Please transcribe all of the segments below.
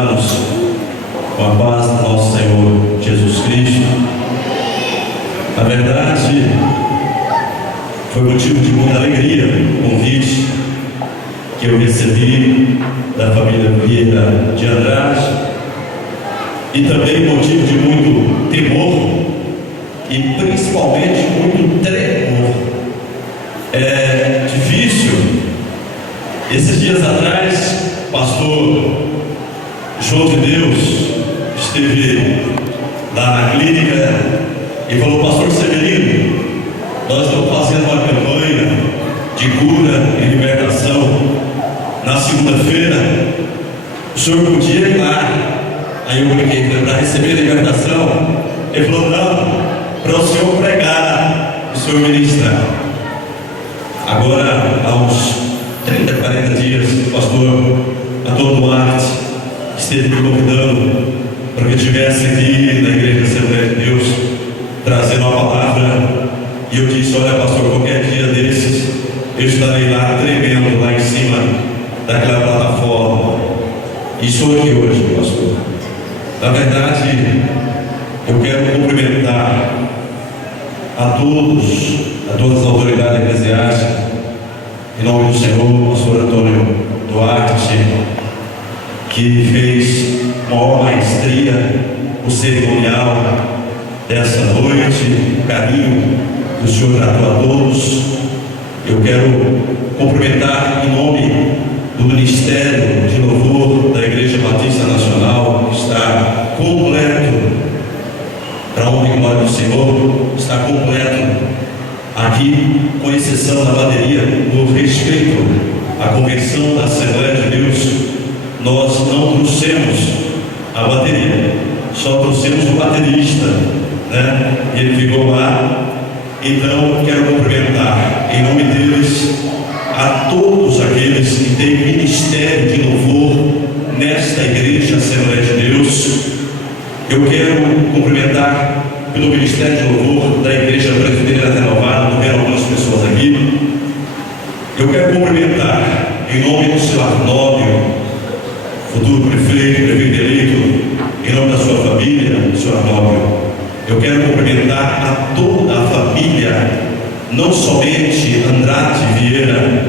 saudá-los com a paz do nosso Senhor Jesus Cristo. Na verdade, foi motivo de muita alegria o convite que eu recebi da família Vieira de Andrade, e também motivo de muito temor e principalmente muito tremor. É difícil. Esses dias atrás, o pastor João de Deus esteve lá na clínica e falou: pastor Severino, nós estamos fazendo uma campanha de cura e libertação. Na segunda-feira, o senhor podia ir lá. Aí eu brinquei para receber a libertação. Ele falou: não, para o senhor pregar, o senhor ministrar. Agora, há uns 30, 40 dias, o pastor Antônio Duarte esteve me convidando para que eu estivesse aqui na Igreja Assembleia de Deus, trazendo uma palavra. E eu disse: olha, pastor, qualquer dia desses, eu estarei lá tremendo, lá em cima daquela plataforma. E estou aqui hoje, pastor. Na verdade, eu quero cumprimentar a todas as autoridades eclesiásticas, em nome do Senhor, pastor Antônio Duarte, que fez maior maestria o cerimonial dessa noite, o carinho que o Senhor tratou a todos. Eu quero cumprimentar em nome do Ministério de Louvor da Igreja Batista Nacional, que está completo, para a honra e glória do Senhor, está completo aqui, com exceção da bateria, por respeito à convenção da Assembleia de Deus. Nós não trouxemos a bateria, só trouxemos o baterista, né? Ele ficou lá. Então, quero cumprimentar em nome deles a todos aqueles que têm ministério de louvor nesta Igreja Assembleia de Deus. Eu quero cumprimentar pelo Ministério de Louvor da Igreja Presbiteriana Renovada. Eu quero algumas pessoas aqui. Eu quero cumprimentar em nome do seu Arnóbio, futuro prefeito eleito, em nome da sua família, senhor Arnóbio. Eu quero cumprimentar a toda a família, não somente Andrade Vieira,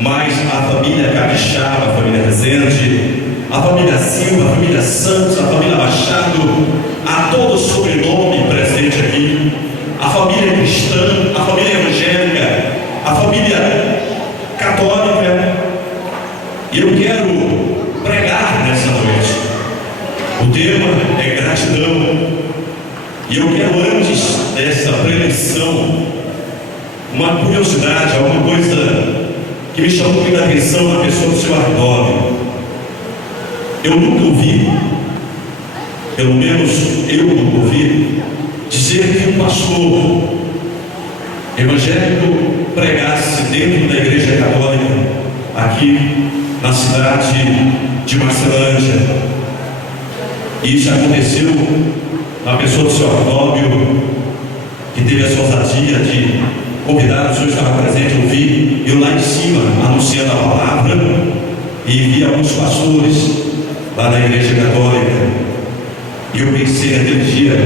mas a família Capixaba, a família Rezende, a família Silva, a família Santos, a família Machado, a todo o sobrenome presente aqui, a família cristã, a família evangélica, a família católica. E eu quero pregar nessa noite. O tema é gratidão. E eu quero, antes dessa preleção, uma curiosidade, alguma coisa que me chamou muita atenção na pessoa do seu Arnóbio. Eu nunca ouvi, pelo menos eu nunca ouvi, dizer que um pastor evangélico pregasse dentro da Igreja Católica, aqui na cidade de Marcelândia. E isso aconteceu na pessoa do senhor Arnóbio, que teve essa ousadia de convidar, o senhor estava presente, eu vi, eu lá em cima anunciando a palavra, e vi alguns pastores lá na Igreja Católica. E eu pensei naquele dia: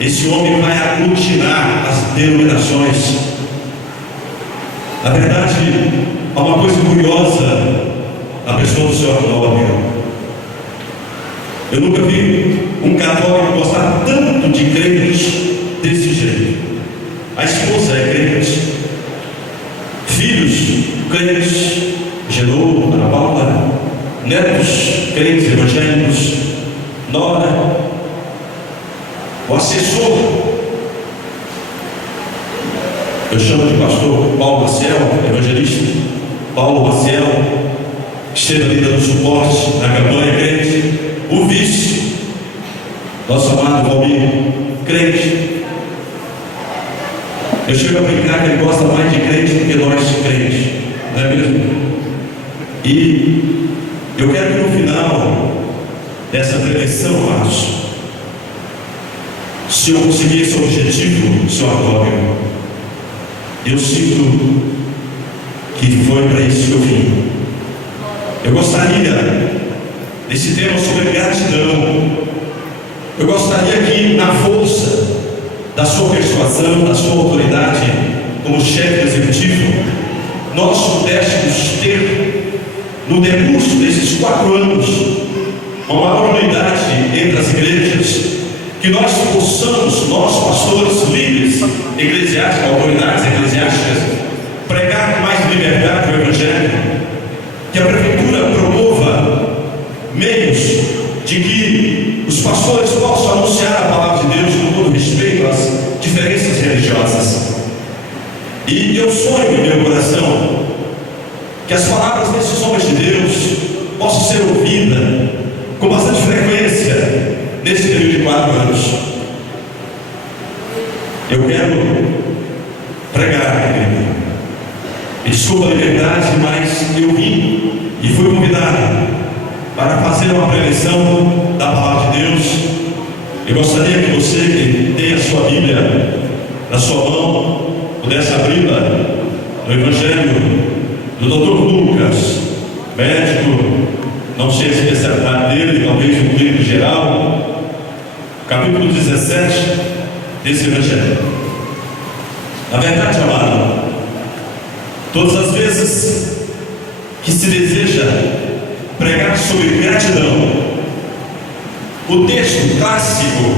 esse homem vai aglutinar as denominações. Na verdade, há uma coisa curiosa na pessoa do senhor Arnóbio. Eu nunca vi um católico gostar tanto de crentes desse jeito. A esposa é crente, filhos crentes, Genô, Ana Paula, netos crentes evangélicos, nora, o assessor, eu chamo de pastor Paulo Maciel, evangelista Paulo Maciel, que esteve ali dando suporte na campanha crente. O vice, nosso amado Valmir, crente. Eu chego a brincar que ele gosta mais de crente do que nós crentes, não é mesmo? E eu quero que no final dessa preleção, amados, se eu conseguir esse objetivo, senhor Arnóbio, eu sinto que foi para isso que eu vim. Eu gostaria nesse tema sobre gratidão. Eu gostaria que, na força da sua persuasão, da sua autoridade como chefe executivo, nós pudéssemos ter, no decurso desses 4 anos, uma maior unidade entre as igrejas, que nós possamos, nós pastores, líderes eclesiásticos, autoridades eclesiásticas, pregar com mais liberdade o Evangelho, que a prefeitura promova meios de que os pastores possam anunciar a palavra de Deus com todo respeito às diferenças religiosas. E eu sonho em meu coração que as palavras desses homens de Deus possam ser ouvidas com bastante frequência nesse período de 4 anos. Eu quero pregar, querido. Me desculpa a liberdade, mas eu vim e fui convidado para fazer uma preleção da palavra de Deus. Eu gostaria que você, que tem a sua Bíblia na sua mão, pudesse abri-la no Evangelho do Dr. Lucas, médico, não sei a especialidade dele, talvez um clínico geral, capítulo 17 desse Evangelho. Na verdade, amado, todas as vezes que se deseja pregar sobre gratidão, o texto clássico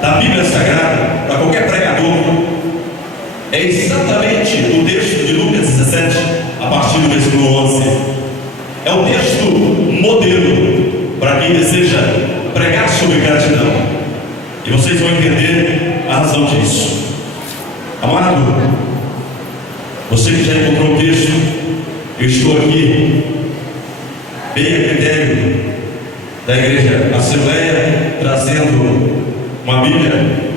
da Bíblia Sagrada, para qualquer pregador, é exatamente o texto de Lucas 17, a partir do versículo 11. É um texto modelo para quem deseja pregar sobre gratidão, e vocês vão entender a razão disso. Amado, você que já encontrou o texto, eu estou aqui bem a critério da Igreja Assembleia, trazendo uma Bíblia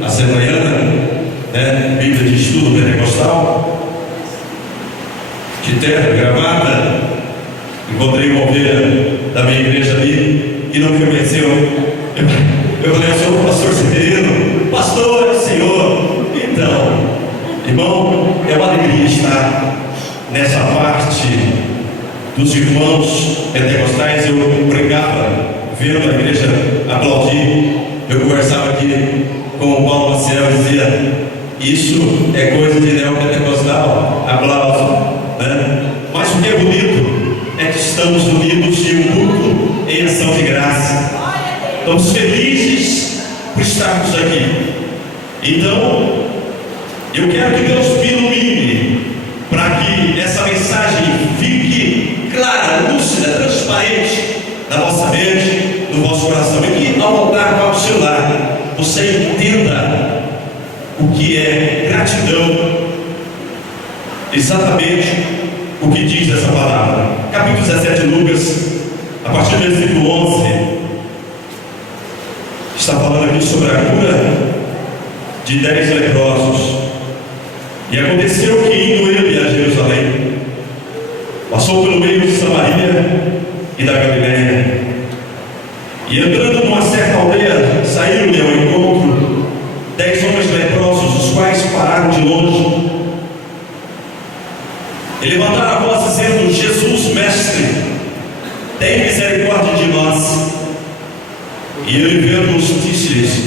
assembleiana, Bíblia de estudo pentecostal, de terno, gravata. Encontrei uma ovelha da minha igreja ali e não me reconheceu. Eu falei: eu sou o pastor Severino, pastor, Senhor. Então, irmão, é uma alegria estar nessa parte dos irmãos pentecostais. Eu pregava vendo a igreja aplaudir. Eu conversava aqui com o Paulo Maciel e dizia: isso é coisa de neopentecostal, aplauso, né? Mas o que é bonito é que estamos unidos em um culto em ação de graça. Estamos felizes por estarmos aqui. Então, eu quero que Deus me ilumine para que essa mensagem fique clara, lúcida, transparente na vossa mente, no vosso coração, e que ao voltar para o seu lar você entenda o que é gratidão, exatamente o que diz essa palavra. Capítulo 17 de Lucas, a partir do versículo 11, está falando aqui sobre a cura de 10 leprosos. E aconteceu que, indo ele a Jerusalém, passou pelo meio de Samaria e da Galiléia, e entrando numa certa aldeia, saíram-lhe ao encontro 10 homens leprosos, os quais pararam de longe e levantaram a voz dizendo: Jesus, mestre, tem misericórdia de nós. E ele, vendo-os, disse-lhes: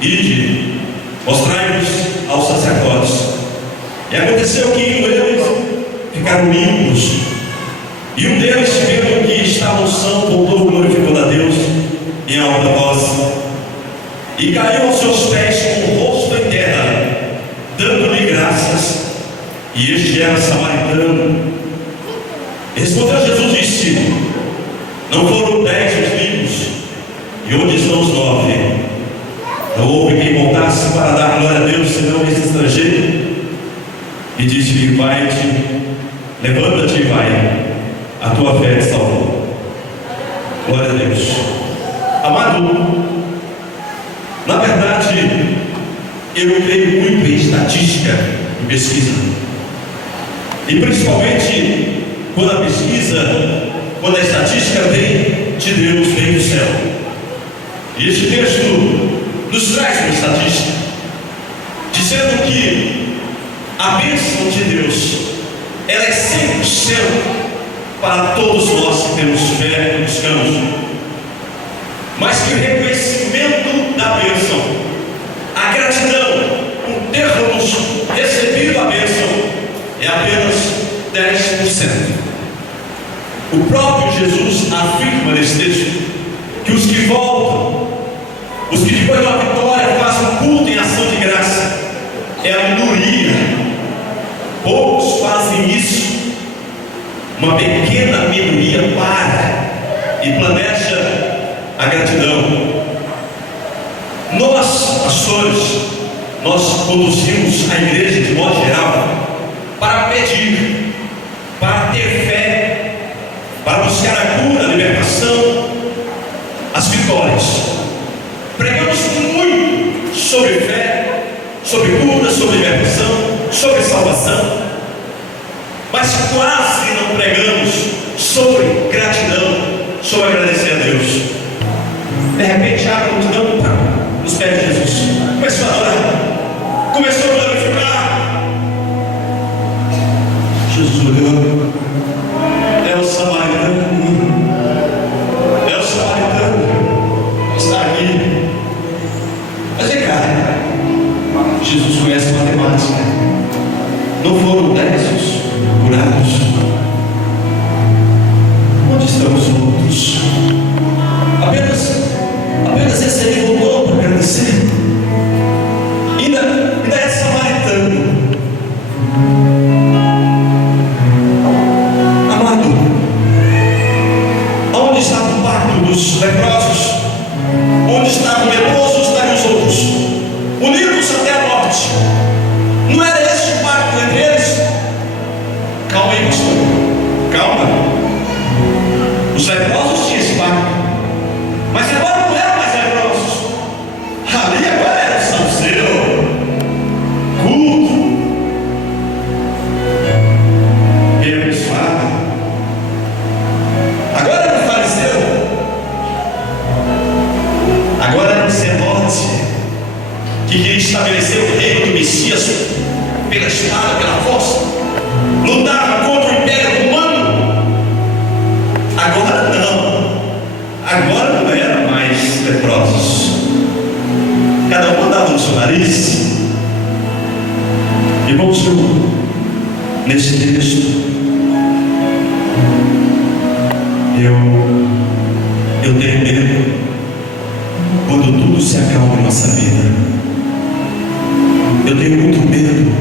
ide, mostrai-vos aos sacerdotes. E aconteceu que, indo eles, ficaram limpos. E um deles, vendo que estavam sãos, voltou glorificando a Deus em alta voz, e caiu aos seus pés com o rosto em terra, dando-lhe graças. E este era samaritano. Respondeu Jesus e disse: não foram 10 os limpos, e onde estão os 9? Não houve quem voltasse para dar glória a Deus, senão esse estrangeiro. E disse-lhe: vai-te, levanta-te e vai, a tua fé te salvou. Glória a Deus. Amado, na verdade, eu creio muito em estatística e pesquisa, e principalmente quando a pesquisa, quando a estatística vem de Deus, vem do céu. E este texto nos traz uma estatística dizendo que a bênção de Deus, ela é 100% para todos nós que temos fé e buscamos. mais que o reconhecimento da bênção. A gratidão por termos recebido a bênção é apenas 10%. O próprio Jesus afirma nesse texto que os que voltam, os que depois da vitória fazem um culto em ação de graça, é a minoria. Poucos fazem isso. Uma pequena minoria para e planeja a gratidão. Nós, pastores, nós conduzimos a igreja de modo geral para pedir, para ter fé, para buscar a cura, a libertação, as vitórias. Pregamos muito sobre fé, sobre cura, sobre libertação, sobre salvação, mas quase não pregamos sobre gratidão, sobre agradecer a Deus. De repente a multidão nos pés de Jesus começou a adorar, começou a glorificar. Jesus olhou, é o samaritano, está aqui. Mas vem cá, Jesus conhece matemática. Não foram 10 curados? Onde estão os outros? Apenas esse aí voltou para agradecer. Ainda é samaritano. Amado, aonde estava o pacto dos leprosos? Onde estava o leproso, onde estavam os outros? Unidos até a morte. Não era esse o pacto entre eles? Calma aí, pastor. Calma. Os leprosos tinham esse pacto, mas agora não eram mais leprosos. Ali agora era o saduceu, culto, abençoado. Agora era o fariseu. Agora era o sacerdote que queria estabelecer o reino do Messias pela espada, pela força, lutava contra o império romano. Agora não eram mais leprosos. Cada um andava no seu nariz. Irmãos, nesse texto eu tenho medo quando tudo se acalma em nossa vida. Eu tenho muito medo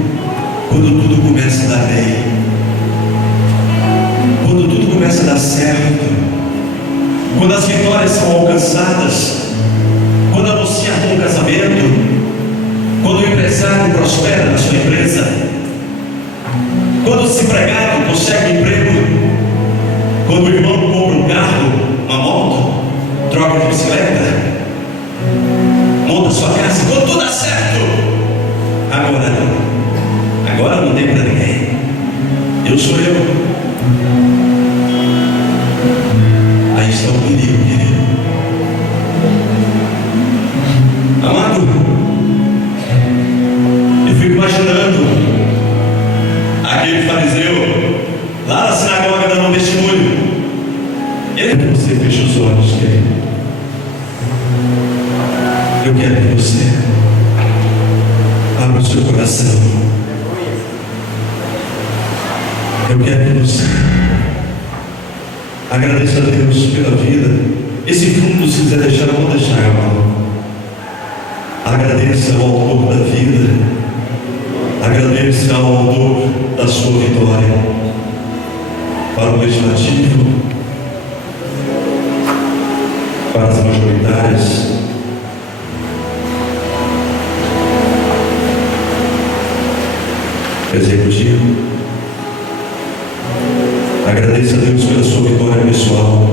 quando tudo começa a dar bem, quando tudo começa a dar certo, quando as vitórias são alcançadas, quando anuncia um casamento, quando o empresário prospera na sua empresa, quando o desempregado consegue um emprego, quando o irmão compra um carro, uma moto, troca de bicicleta, monta sua casa, quando tudo dá certo. Agora não tem para ninguém. Eu sou eu. Aí está o perigo, querido. Amado, eu fico imaginando aquele fariseu lá na sinagoga dando um testemunho. Você fecha os olhos, querido. Eu quero que você abra o seu coração. Eu quero que você agradeça a Deus pela vida. Esse fundo, se quiser deixar, eu vou deixar, irmão. Agradeça ao autor da vida. Agradeça ao autor da sua vitória. Para o legislativo, para as majoritárias, executivo. Agradeça a Deus pela sua vitória pessoal.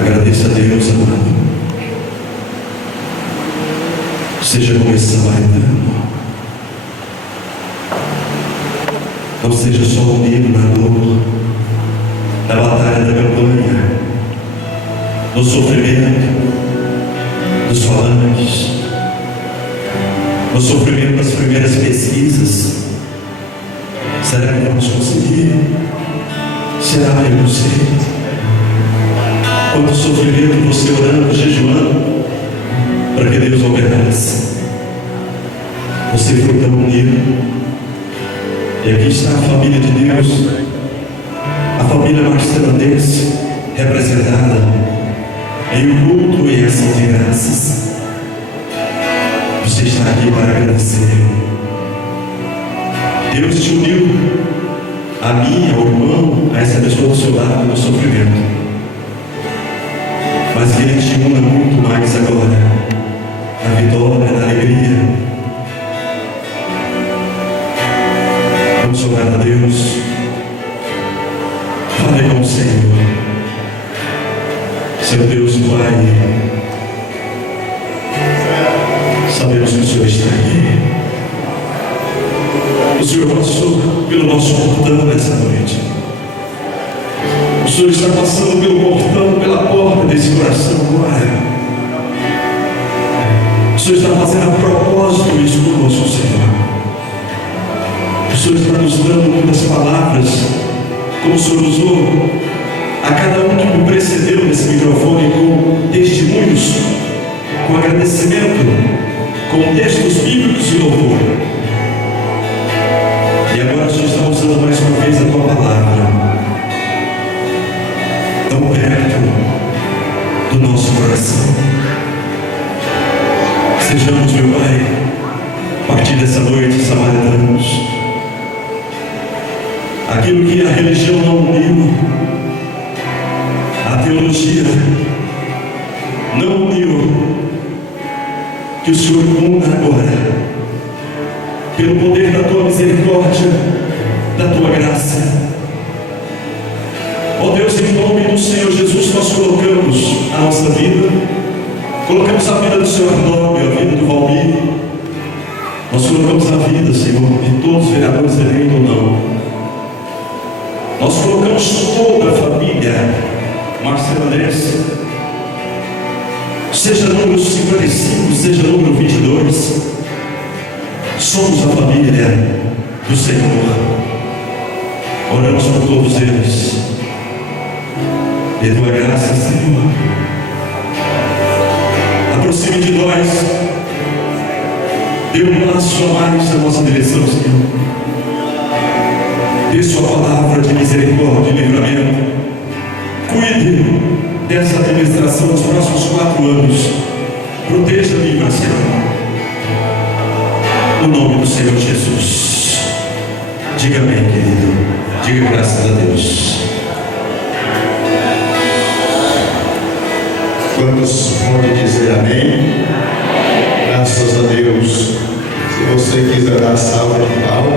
Agradeça a Deus, amado. Seja como esse samaritano. Não seja só comigo na dor, na batalha da campanha, no sofrimento dos falantes, no sofrimento das primeiras pesquisas. Será que vamos conseguir? Será que eu não sei? quanto sofrimento, você orando, jejuando, para que Deus obedece. Você foi tão unido. E aqui está a família de Deus, a família marcelanense, representada em um culto e ação de graças. Você está aqui para agradecer. Deus te uniu, a mim, ao irmão, a essa pessoa do seu lado no sofrimento. Mas que Ele te una muito mais agora, na vitória, na alegria. Vamos orar a Deus. Fale com o Senhor. Seu Deus Pai, sabemos que o Senhor está aqui. O Senhor passou pelo nosso portão nessa noite. O Senhor está passando pelo portão, pela porta desse coração agora. O Senhor está fazendo a propósito isso conosco, Senhor. O Senhor está nos dando muitas palavras, como o Senhor usou a cada um que me precedeu nesse microfone, com testemunhos, com agradecimento, com textos bíblicos e louvor. E agora o Senhor está usando mais uma vez a tua palavra, tão perto do nosso coração. Sejamos, meu Pai, a partir dessa noite, samaritanos. Aquilo que a religião não uniu, a teologia não uniu, que o Senhor una agora, pelo poder da tua misericórdia, da tua graça. Ó Deus, em nome do Senhor Jesus, nós colocamos a nossa vida, colocamos a vida do Senhor Arnóbio, a vida do Valmir, nós colocamos a vida, Senhor, de todos os vereadores, eleito ou não. Nós colocamos toda a família marcelanense, seja número 55, seja número 22, somos a família do Senhor. Oramos por todos eles. Dê tua graça, Senhor. Aproxime de nós. Dê um passo a mais na nossa direção, Senhor. Dê sua palavra de misericórdia e livramento. Cuide dessa administração nos próximos 4 anos. Proteja-me, Senhor. No nome do Senhor Jesus. Diga amém, querido. Diga graças a Deus. Quantos podem dizer amém? Graças a Deus. Se você quiser dar salva de palmas.